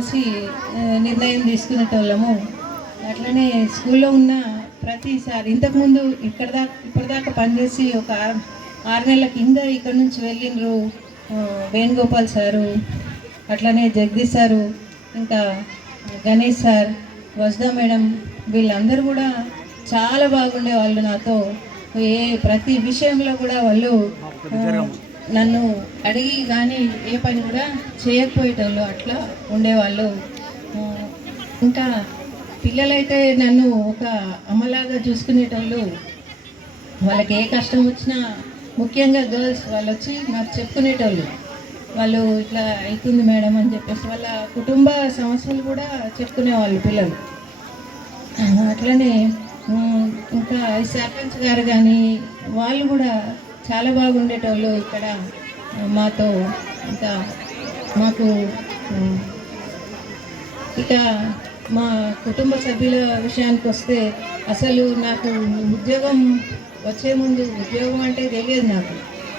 కలిసి నిర్ణయం తీసుకునేటోళ్ళము. అట్లనే స్కూల్లో ఉన్న ప్రతిసారి ఇంతకుముందు ఇక్కడ దాకా ఇప్పటిదాకా పనిచేసి ఒక ఆరు ఆరు నెలల కింద ఇక్కడ నుంచి వెళ్ళిండ్రు వేణుగోపాల్ సారు అట్లనే జగదీష్ సారు ఇంకా గణేష్ సార్ వసుదా మేడం వీళ్ళందరూ కూడా చాలా బాగుండే వాళ్ళు నాతో. ఏ ప్రతి విషయంలో కూడా వాళ్ళు నన్ను అడిగి కానీ ఏ పని కూడా చేయకపోయేటోళ్ళు అట్లా ఉండేవాళ్ళు. ఇంకా పిల్లలైతే నన్ను ఒక అమ్మలాగా చూసుకునేటోళ్ళు. వాళ్ళకి ఏ కష్టం వచ్చినా ముఖ్యంగా గర్ల్స్ వాళ్ళు వచ్చి నాకు చెప్పుకునేటోళ్ళు. వాళ్ళు ఇట్లా అవుతుంది మేడం అని చెప్పేసి వాళ్ళ కుటుంబ సమస్యలు కూడా చెప్పుకునేవాళ్ళు పిల్లలు. అట్లనే ఇంకా సర్పంచ్ గారు కానీ వాళ్ళు కూడా చాలా బాగుండేటోళ్ళు ఇక్కడ మాతో ఇంకా మాకు ఇక మా కుటుంబ సభ్యుల విషయానికి వస్తే అసలు నాకు ఉద్యోగం వచ్చే ముందు ఉద్యోగం అంటే తెలియదు నాకు.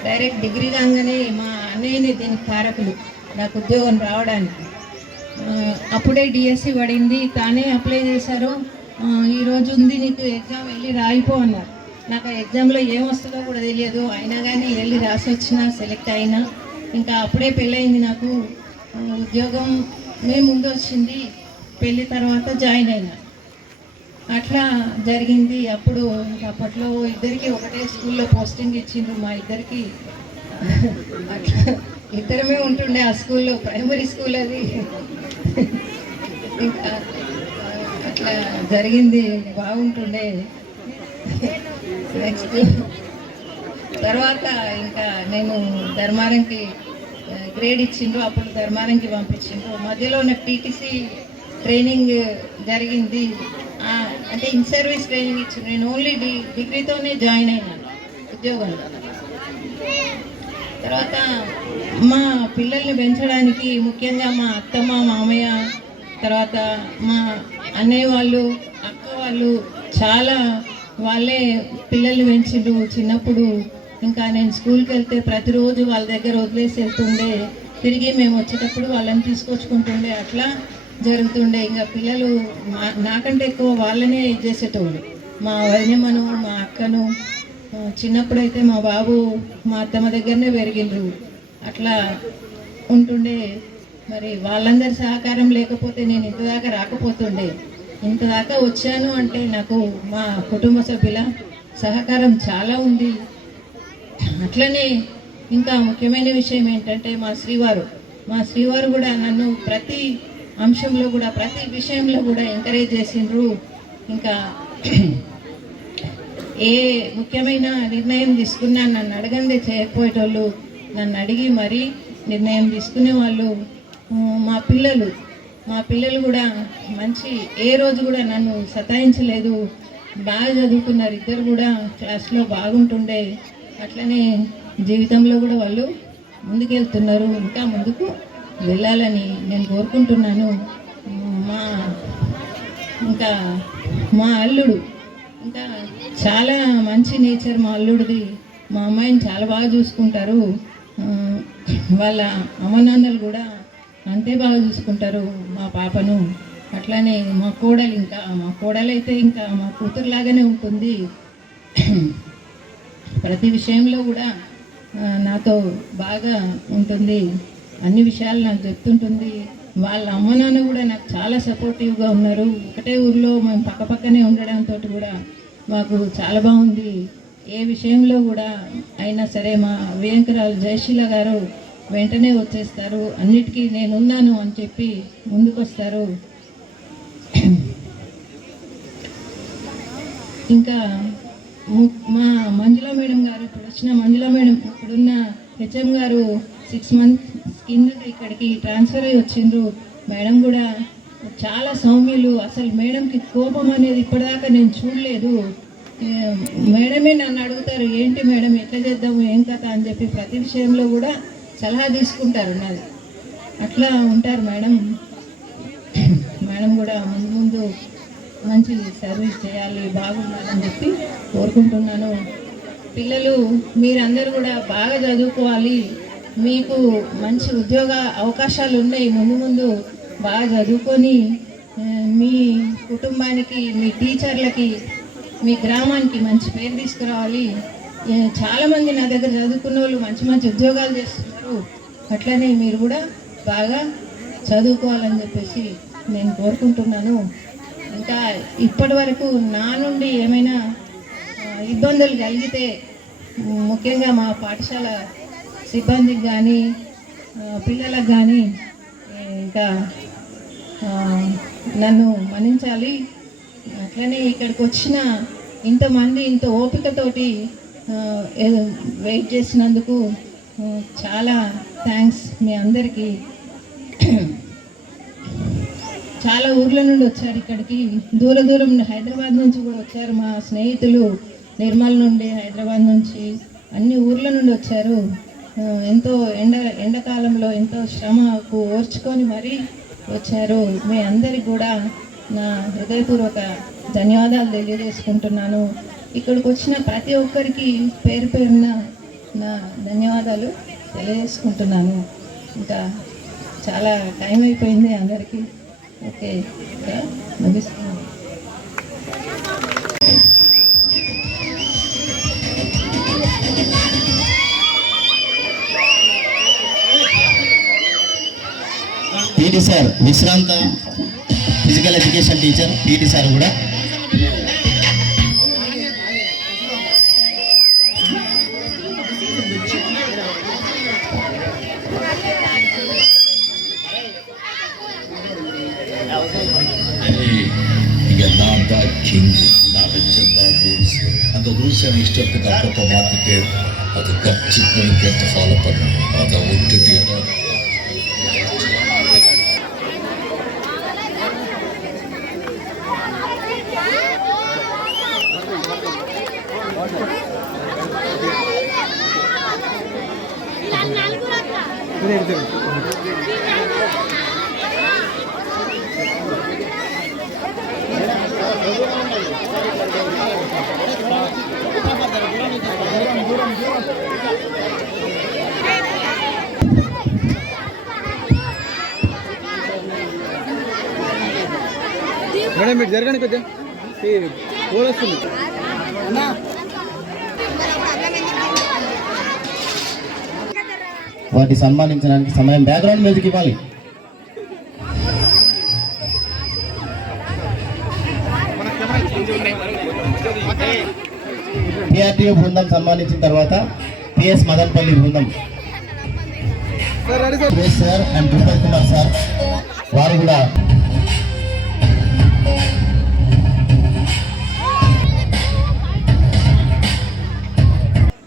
డైరెక్ట్ డిగ్రీ కాగానే మా అన్నయ్యనే దీనికి కారకులు నాకు ఉద్యోగం రావడానికి. అప్పుడే డిఎస్సి పడింది తానే అప్లై చేశారు. ఈరోజు ఉంది నీకు ఎగ్జామ్ వెళ్ళి రాయిపో అన్నారు. నాకు ఎగ్జామ్లో ఏం వస్తుందో కూడా తెలియదు. అయినా కానీ వెళ్ళి రాసి వచ్చినా సెలెక్ట్ అయినా. ఇంకా అప్పుడే పెళ్ళయింది నాకు. ఉద్యోగం మే ముందు వచ్చింది. పెళ్ళి తర్వాత జాయిన్ అయినా. అట్లా జరిగింది. అప్పుడు అప్పట్లో ఇద్దరికి ఒకటే స్కూల్లో పోస్టింగ్ ఇచ్చిండ్రు మా ఇద్దరికి. అట్లా ఇద్దరమే ఉంటుండే ఆ స్కూల్లో ప్రైమరీ స్కూల్ అది. ఇంకా అట్లా జరిగింది. బాగుంటుండే. నెక్స్ట్ తర్వాత ఇంకా నేను ధర్మారంకి గ్రేడ్ ఇచ్చిండ్రు అప్పుడు ధర్మారంకి పంపించిండ్రు. మధ్యలోనే పీటీసీ ట్రైనింగ్ జరిగింది. అంటే ఇన్ సర్వీస్ ట్రైనింగ్ ఇచ్చిండ్రు. నేను ఓన్లీ డి డిగ్రీతోనే జాయిన్ అయినాను ఉద్యోగంలో. తర్వాత మా పిల్లల్ని పెంచడానికి ముఖ్యంగా మా అత్తమ్మ మామయ్య తర్వాత మా అన్నయ్య వాళ్ళు అక్క వాళ్ళు చాలా వాళ్ళే పిల్లలు పెంచిండ్రు చిన్నప్పుడు. ఇంకా నేను స్కూల్కి వెళ్తే ప్రతిరోజు వాళ్ళ దగ్గర వదిలేసి వెళ్తుండే. తిరిగి మేము వచ్చేటప్పుడు వాళ్ళని తీసుకొచ్చుకుంటుండే. అట్లా జరుగుతుండే. ఇంకా పిల్లలు నాకంటే ఎక్కువ వాళ్ళనే ఇది చేసేటోళ్ళు. మా వదినమ్మను మా అక్కను. చిన్నప్పుడైతే మా బాబు మా అత్తమ్మ దగ్గరనే పెరిగిండ్రు అట్లా ఉంటుండే. మరి వాళ్ళందరి సహకారం లేకపోతే నేను ఇంతదాకా రాకపోతుండే. ఇంతదాకా వచ్చాను అంటే నాకు మా కుటుంబ సభ్యుల సహకారం చాలా ఉంది. అట్లనే ఇంకా ముఖ్యమైన విషయం ఏంటంటే మా శ్రీవారు. మా శ్రీవారు కూడా నన్ను ప్రతి అంశంలో కూడా ప్రతి విషయంలో కూడా ఎంకరేజ్ చేసిండ్రు. ఇంకా ఏ ముఖ్యమైన నిర్ణయం తీసుకున్నా నన్ను అడగందే చేయకపోయేటోళ్ళు నన్ను అడిగి మరీ నిర్ణయం తీసుకునే వాళ్ళు మా పిల్లలు మా పిల్లలు కూడా మంచి ఏ రోజు కూడా నన్ను సతాయించలేదు. బాగా చదువుకున్నారు. ఇద్దరు కూడా క్లాస్లో బాగుంటుండే. అట్లనే జీవితంలో కూడా వాళ్ళు ముందుకెళ్తున్నారు. ఇంకా ముందుకు వెళ్ళాలని నేను కోరుకుంటున్నాను. మా ఇంకా మా అల్లుడు ఇంకా చాలా మంచి నేచర్ మా అల్లుడిది. మా అమ్మాయిని చాలా బాగా చూసుకుంటారు. వాళ్ళ అమ్మ నాన్నలు కూడా అంతే బాగా చూసుకుంటారు మా పాపను. అట్లానే మా కోడలు ఇంకా మా కోడలు అయితే ఇంకా మా కూతురులాగానే ఉంటుంది. ప్రతి విషయంలో కూడా నాతో బాగా ఉంటుంది. అన్ని విషయాలు నాకు చెప్తుంటుంది. వాళ్ళ అమ్మ నాన్న కూడా నాకు చాలా సపోర్టివ్గా ఉన్నారు. ఒకటే ఊర్లో మేము పక్క పక్కనే ఉండడంతో కూడా మాకు చాలా బాగుంది. ఏ విషయంలో కూడా అయినా సరే మా వేంకరాలు జయశీల గారు వెంటనే వచ్చేస్తారు. అన్నిటికీ నేనున్నాను అని చెప్పి ముందుకొస్తారు. ఇంకా మా మంజుల మేడం గారు ఇప్పుడు వచ్చిన మంజుల మేడం ఇప్పుడున్న హెచ్ఎం గారు సిక్స్ మంత్స్ కింద ఇక్కడికి ట్రాన్స్ఫర్ అయ్యి వచ్చిండ్రు. మేడం కూడా చాలా సౌమ్యులు. అసలు మేడంకి కోపం అనేది ఇప్పటిదాకా నేను చూడలేదు. మేడమే నన్ను అడుగుతారు ఏంటి మేడం ఎట్లా చేద్దాము ఏం కథ? అని చెప్పి ప్రతి విషయంలో కూడా సలహా తీసుకుంటారు నాది అట్లా ఉంటారు మేడం. మేడం కూడా ముందు ముందు మంచి సర్వీస్ చేయాలి బాగుండాలని చెప్పి కోరుకుంటున్నాను. పిల్లలు మీరందరూ కూడా బాగా చదువుకోవాలి. మీకు మంచి ఉద్యోగ అవకాశాలు ఉన్నాయి. ముందు ముందు బాగా చదువుకొని మీ కుటుంబానికి మీ టీచర్లకి మీ గ్రామానికి మంచి పేరు తీసుకురావాలి. చాలామంది నా దగ్గర చదువుకున్న వాళ్ళు మంచి మంచి ఉద్యోగాలు చేస్తున్నారు. అట్లనే మీరు కూడా బాగా చదువుకోవాలని చెప్పేసి నేను కోరుకుంటున్నాను. ఇంకా ఇప్పటి వరకు నా నుండి ఏమైనా ఇబ్బందులు కలిగితే ముఖ్యంగా మా పాఠశాల సిబ్బందికి కానీ పిల్లలకు కానీ ఇంకా నన్ను మన్నించాలి. అట్లనే ఇక్కడికి వచ్చిన ఇంతమంది ఇంత ఓపికతోటి వెయిట్ చేసినందుకు చాలా థ్యాంక్స్ మీ అందరికీ. చాలా ఊర్ల నుండి వచ్చారు ఇక్కడికి. దూర దూరం హైదరాబాద్ నుంచి కూడా వచ్చారు మా స్నేహితులు నిర్మల్ నుండి హైదరాబాద్ నుంచి. అన్ని ఊర్ల నుండి వచ్చారు. ఎంతో ఎండ ఎండాకాలంలో ఎంతో శ్రమకు ఓర్చుకొని మరీ వచ్చారు. మీ అందరికి కూడా నా హృదయపూర్వక ధన్యవాదాలు తెలియజేసుకుంటున్నాను. ఇక్కడికి వచ్చిన ప్రతి ఒక్కరికి పేరు పేరున నా ధన్యవాదాలు తెలియజేసుకుంటున్నాను. ఇంకా చాలా టైం అయిపోయింది అందరికీ. ఓకే ఇంకా ముగిస్తున్నాను. పీటీ సార్ విశ్రాంత physical education teacher PT sir కూడా. கிங் நான் வச்சிருந்தா ரூல்ஸ் அந்த ரூல்ஸ் என் இஷ்டத்துக்கு அப்பப்போ மாற்றிட்டு அது கட்சிக்கு கேட்டு ஃபாலோ பண்ணணும் அதை விட்டுட்டு எடுத்து మేడం మీరు జరగండి కొద్దిగా. ఈ పూలు వస్తుంది. వాటి సన్మానించడానికి సమయం బ్యాక్గ్రౌండ్ మ్యూజిక్ ఇవ్వాలి. టీఆర్టీఓ బృందం సన్మానించిన తర్వాత పిఎస్ మదన్పల్లి బృందం. Sir sir and Drupad Kumar sir వారు కూడా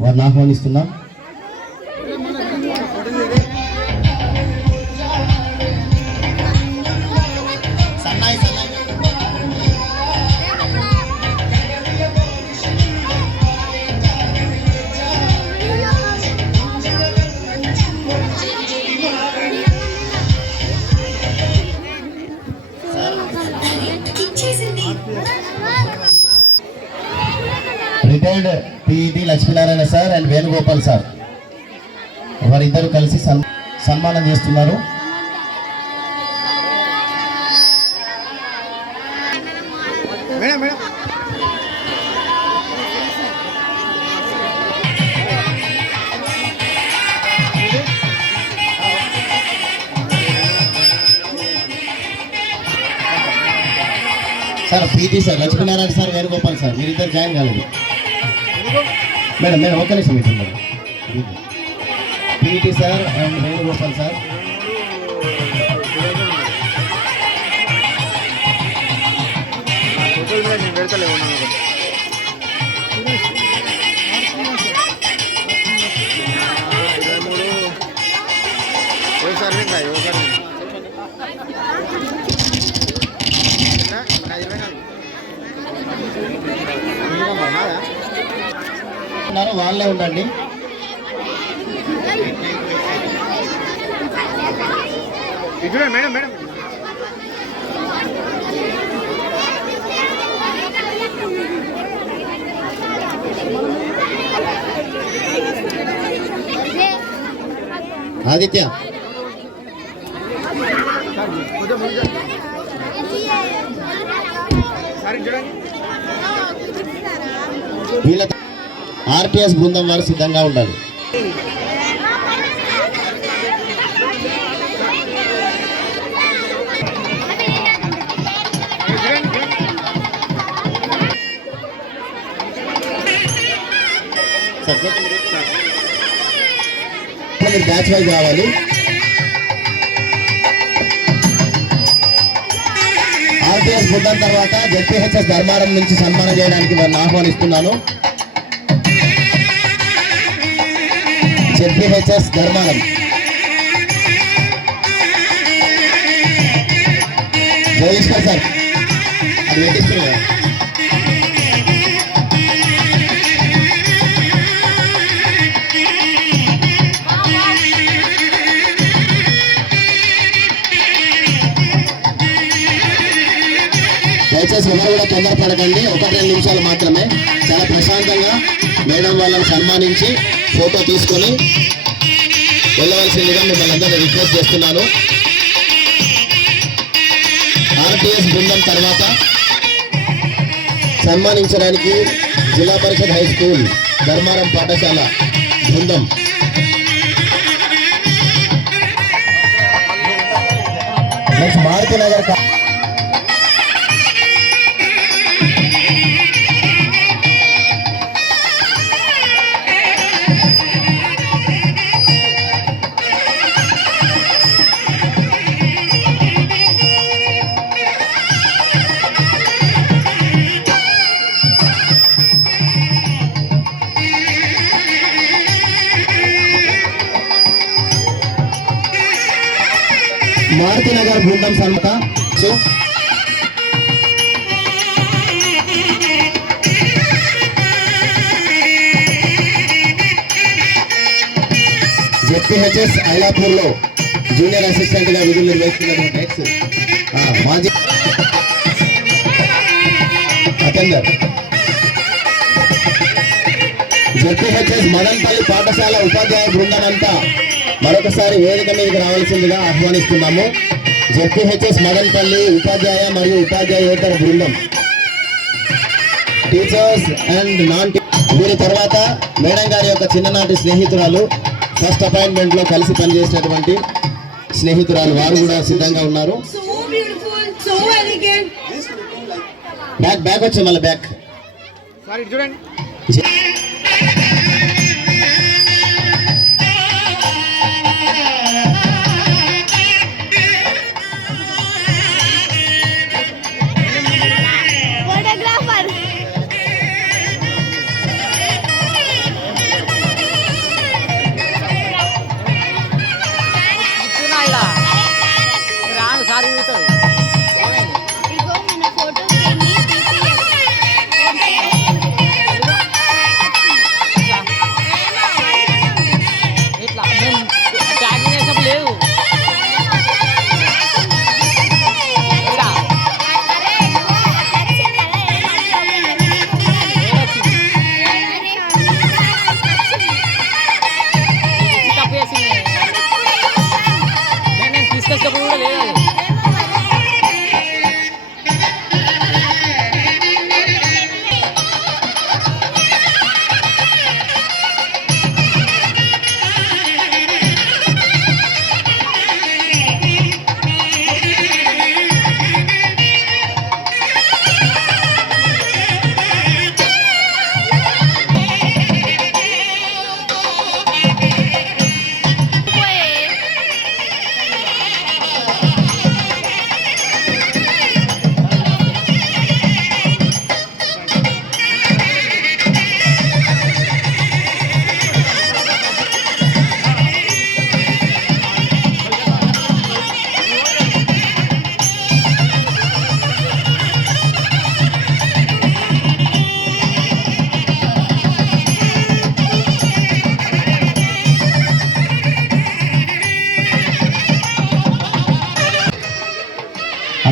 వారిని ఆహ్వానిస్తున్నాం. And Venugopal sir. వారిద్దరు కలిసి సన్- సన్మానం చేస్తున్నారు. Sir PT sir Lakshminarayana sir Venugopal sir మీరిద్దరు జాయిన్ కాలేదు. మేడం మేడం ఒక్క నిమిషం ఇటు madam PT sir and Venugopal sir వాళ్ళే ఉండండి. Madam madam. ఆదిత్య. కొంచెం వీళ్ళతో ఆర్పిఎస్ బృందం వారు సిద్ధంగా ఉండాలి మీరు బ్యాచ్ వైజ్ కావాలి ఆర్పిఎస్ బృందం తర్వాత జెడ్పీహెచ్ఎస్ ధర్మారం నుంచి సన్మానం చేయడానికి వారిని ఆహ్వానిస్తున్నాను. జెడ్పీహెచ్ఎస్ ధర్మారం. జయేశ్వర్ సార్. అది పెట్టిస్తున్నా దయచేసి ఎవరు కూడా తొందరపడకండి. ఒకటి రెండు నిమిషాలు మాత్రమే. చాలా ప్రశాంతంగా మేడం వాళ్ళని సన్మానించి ఫోటో తీసుకొని వెళ్ళవలసిందిగా మిమ్మల్ని అందరినీ రిక్వెస్ట్ చేస్తున్నాను. ఆర్టీఎస్ బృందం తర్వాత సన్మానించడానికి జిల్లా పరిషత్ హై స్కూల్ ధర్మారం పాఠశాల బృందం. నెక్స్ట్ మారుతి నగర్ కా- నగర్ బృందం సన్మత సో జెడ్పీహెచ్ఎస్ ఐలాపూర్లో జూనియర్ అసిస్టెంట్గా విధులు నిర్వహిస్తున్నటువంటి ఎక్స్ మాజీ అటెండర్. జెడ్పీహెచ్ఎస్ మదన్పల్లి పాఠశాల ఉపాధ్యాయ బృందం మరొకసారి వేదిక మీదకి రావాల్సిందిగా ఆహ్వానిస్తున్నాము. జెడ్పీహెచ్ఎస్ మదన్పల్లి ఉపాధ్యాయ మరియు ఉపాధ్యాయేతర బృందం. టీచర్స్ అండ్ నాన్ వీరి తర్వాత మేడం గారి యొక్క చిన్ననాటి స్నేహితురాలు ఫస్ట్ అపాయింట్మెంట్లో కలిసి పనిచేసినటువంటి స్నేహితురాలు వారు కూడా సిద్ధంగా ఉన్నారు. బ్యాక్ బ్యాక్ వచ్చే మళ్ళీ బ్యాక్ సార్ ఇటు చూడండి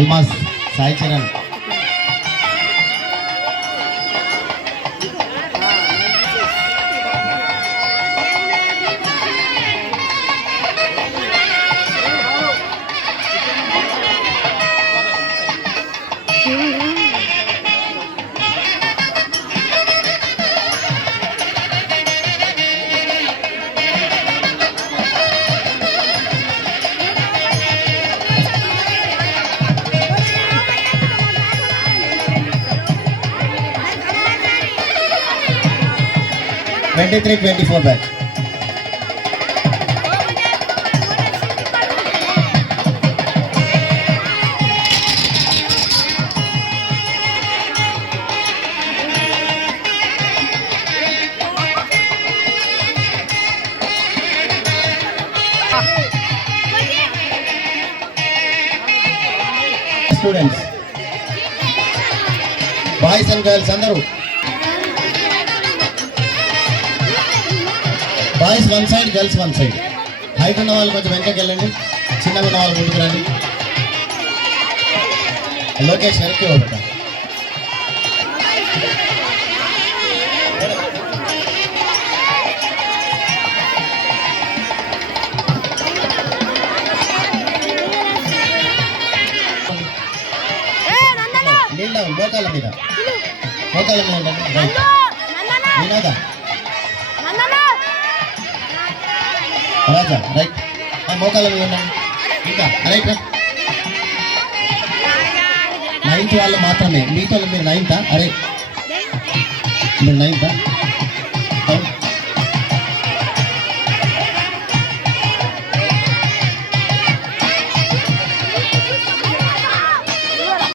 Almas Sai Charan. Twenty three twenty four batch students boys and girls అందరూ. Boys one side girls one side. Height ఉన్న వాళ్ళు కొంచెం వెనకకి వెళ్ళండి. చిన్నగా ఉన్న వాళ్ళు ముందుకు రండి. లోకేష్ వెనక్కి ఒకట నీళ్ళ మోకాళ్ళ మీద. మోకాళ్ళ మీద వినోద. రాజా రైట్. ఆ, మీద ఉండండి. ఇంకా రైట్ రా నైన్త్ వాళ్ళు మాత్రమే. మీతో మీరు నైన్తా? అరే. మీరు నైన్తా?